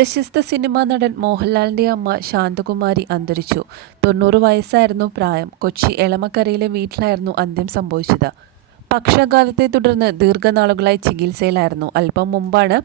പ്രശസ്ത സിനിമാ നടൻ മോഹൻലാലിൻ്റെ അമ്മ ശാന്തകുമാരി അന്തരിച്ചു. 90 വയസ്സായിരുന്നു പ്രായം. കൊച്ചി എളമക്കരയിലെ വീട്ടിലായിരുന്നു അന്ത്യം സംഭവിച്ചത്. പക്ഷാഘാതത്തെ തുടർന്ന് ദീർഘനാളുകളായി ചികിത്സയിലായിരുന്നു. അല്പം മുമ്പാണ്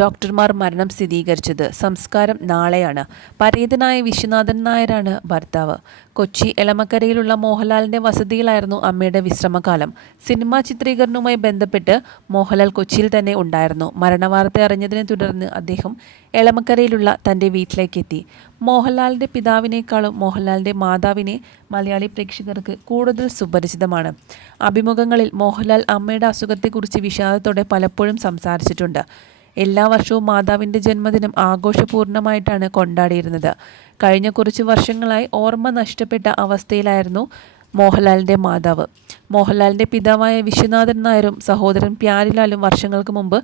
ഡോക്ടർമാർ മരണം സ്ഥിരീകരിച്ചത്. സംസ്കാരം നാളെയാണ്. പരേതനായ വിശ്വനാഥൻ നായരാണ് ഭർത്താവ്. കൊച്ചി എളമക്കരയിലുള്ള മോഹൻലാലിൻ്റെ വസതിയിലായിരുന്നു അമ്മയുടെ വിശ്രമകാലം. സിനിമാ ചിത്രീകരണവുമായി ബന്ധപ്പെട്ട് മോഹൻലാൽ കൊച്ചിയിൽ തന്നെ ഉണ്ടായിരുന്നു. മരണവാർത്ത അറിഞ്ഞതിനെ തുടർന്ന് അദ്ദേഹം എളമക്കരയിലുള്ള തൻ്റെ വീട്ടിലേക്കെത്തി. മോഹൻലാലിൻ്റെ പിതാവിനേക്കാളും മോഹൻലാലിൻ്റെ മാതാവിനെ മലയാളി പ്രേക്ഷകർക്ക് കൂടുതൽ സുപരിചിതമാണ്. അഭിമുഖങ്ങളിൽ മോഹൻലാൽ അമ്മയുടെ അസുഖത്തെക്കുറിച്ച് വിഷാദത്തോടെ പലപ്പോഴും സംസാരിച്ചിട്ടുണ്ട്. എല്ലാ വർഷവും മാതാവിൻ്റെ ജന്മദിനം ആഘോഷപൂർണ്ണമായിട്ടാണ് കൊണ്ടാടിയിരുന്നത്. കഴിഞ്ഞ കുറച്ച് വർഷങ്ങളായി ഓർമ്മ നഷ്ടപ്പെട്ട അവസ്ഥയിലായിരുന്നു മോഹൻലാലിൻ്റെ മാതാവ്. മോഹൻലാലിൻ്റെ പിതാവായ വിശ്വനാഥൻ നായരും സഹോദരൻ പ്യാരിലാലും വർഷങ്ങൾക്ക് മുമ്പ്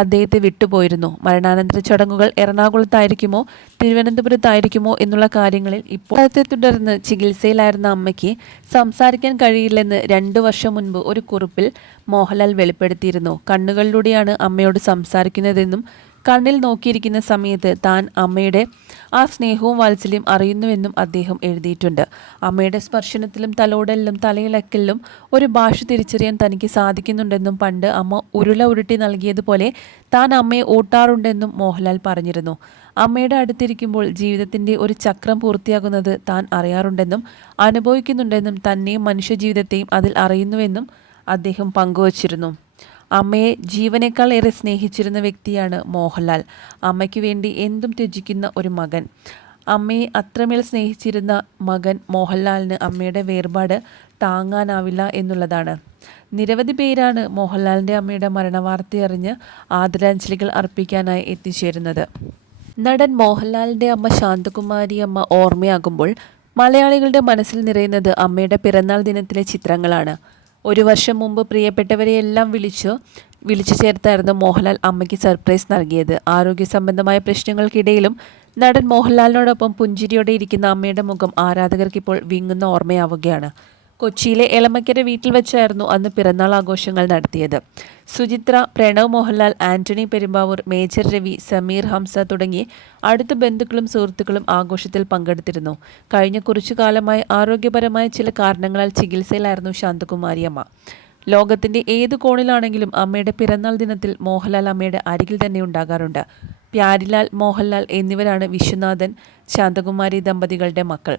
അദ്ദേഹത്തെ വിട്ടുപോയിരുന്നു. മരണാനന്തര ചടങ്ങുകൾ എറണാകുളത്തായിരിക്കുമോ തിരുവനന്തപുരത്തായിരിക്കുമോ എന്നുള്ള കാര്യങ്ങളിൽ ഇപ്പോഴത്തെ തുടർന്ന് ചികിത്സയിലായിരുന്ന അമ്മയ്ക്ക് സംസാരിക്കാൻ കഴിയില്ലെന്ന് 2 വർഷം മുൻപ് ഒരു കുറിപ്പിൽ മോഹൻലാൽ വെളിപ്പെടുത്തിയിരുന്നു. കണ്ണുകളിലൂടെയാണ് അമ്മയോട് സംസാരിക്കുന്നതെന്നും കണ്ണിൽ നോക്കിയിരിക്കുന്ന സമയത്ത് താൻ അമ്മയുടെ ആ സ്നേഹവും വാത്സല്യം അറിയുന്നുവെന്നും അദ്ദേഹം എഴുതിയിട്ടുണ്ട്. അമ്മയുടെ സ്പർശനത്തിലും തലോടലിലും തലയിളക്കലിലും ഒരു ഭാഷ തിരിച്ചറിയാൻ തനിക്ക് സാധിക്കുന്നുണ്ടെന്നും പണ്ട് അമ്മ ഉരുള ഉരുട്ടി നൽകിയതുപോലെ താൻ അമ്മയെ ഊട്ടാറുണ്ടെന്നും മോഹൻലാൽ പറഞ്ഞിരുന്നു. അമ്മയുടെ അടുത്തിരിക്കുമ്പോൾ ജീവിതത്തിൻ്റെ ഒരു ചക്രം പൂർത്തിയാകുന്നത് താൻ അറിയാറുണ്ടെന്നും അനുഭവിക്കുന്നുണ്ടെന്നും തന്നെയും മനുഷ്യജീവിതത്തെയും അതിൽ അറിയുന്നുവെന്നും അദ്ദേഹം പങ്കുവച്ചിരുന്നു. അമ്മയെ ജീവനേക്കാൾ ഏറെ സ്നേഹിച്ചിരുന്ന വ്യക്തിയാണ് മോഹൻലാൽ. അമ്മയ്ക്ക് വേണ്ടി എന്തും ത്യജിക്കുന്ന ഒരു മകൻ. അമ്മയെ അത്രമേൽ സ്നേഹിച്ചിരുന്ന മകൻ മോഹൻലാലിന് അമ്മയുടെ വേർപാട് താങ്ങാനാവില്ല എന്നുള്ളതാണ്. നിരവധി പേരാണ് മോഹൻലാലിൻ്റെ അമ്മയുടെ മരണവാർത്തയറിഞ്ഞ് ആദരാഞ്ജലികൾ അർപ്പിക്കാനായി എത്തിച്ചേരുന്നത്. നടൻ മോഹൻലാലിൻ്റെ അമ്മ ശാന്തകുമാരി അമ്മ ഓർമ്മയാകുമ്പോൾ മലയാളികളുടെ മനസ്സിൽ നിറയുന്നത് അമ്മയുടെ പിറന്നാൾ ദിനത്തിലെ ചിത്രങ്ങളാണ്. 1 വർഷം മുമ്പ് പ്രിയപ്പെട്ടവരെയെല്ലാം വിളിച്ചു ചേർത്തായിരുന്നു മോഹൻലാൽ അമ്മയ്ക്ക് സർപ്രൈസ് നൽകിയത്. ആരോഗ്യ സംബന്ധമായ പ്രശ്നങ്ങൾക്കിടയിലും നടൻ മോഹൻലാലിനോടൊപ്പം പുഞ്ചിരിയോടെ ഇരിക്കുന്ന അമ്മയുടെ മുഖം ആരാധകർക്കിപ്പോൾ വിങ്ങുന്ന ഓർമ്മയാവുകയാണ്. കൊച്ചിയിലെ എളമക്കര വീട്ടിൽ വെച്ചായിരുന്നു അന്ന് പിറന്നാൾ ആഘോഷങ്ങൾ നടത്തിയത്. സുചിത്ര, പ്രണവ് മോഹൻലാൽ, ആന്റണി പെരുമ്പാവൂർ, മേജർ രവി, സമീർ ഹംസ തുടങ്ങി അടുത്ത ബന്ധുക്കളും സുഹൃത്തുക്കളും ആഘോഷത്തിൽ പങ്കെടുത്തിരുന്നു. കഴിഞ്ഞ കുറച്ചു കാലമായി ആരോഗ്യപരമായ ചില കാരണങ്ങളാൽ ചികിത്സയിലായിരുന്നു ശാന്തകുമാരിയമ്മ. ലോകത്തിൻ്റെ ഏത് കോണിലാണെങ്കിലും അമ്മയുടെ പിറന്നാൾ ദിനത്തിൽ മോഹൻലാൽ അമ്മയുടെ അരികിൽ തന്നെ ഉണ്ടാകാറുണ്ട്. പ്യാരിലാൽ, മോഹൻലാൽ എന്നിവരാണ് വിശ്വനാഥൻ, ശാന്തകുമാരി ദമ്പതികളുടെ മക്കൾ.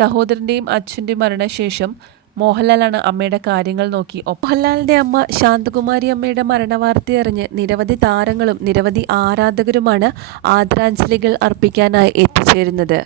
സഹോദരൻ്റെയും അച്ഛൻ്റെയും മരണശേഷം മോഹൻലാലാണ് അമ്മയുടെ കാര്യങ്ങൾ നോക്കി. മോഹൻലാലിൻ്റെ അമ്മ ശാന്തകുമാരി അമ്മയുടെ മരണവാർത്തയറിഞ്ഞ് നിരവധി താരങ്ങളും നിരവധി ആരാധകരുമാണ് ആദരാഞ്ജലികൾ അർപ്പിക്കാനായി എത്തിച്ചേരുന്നത്.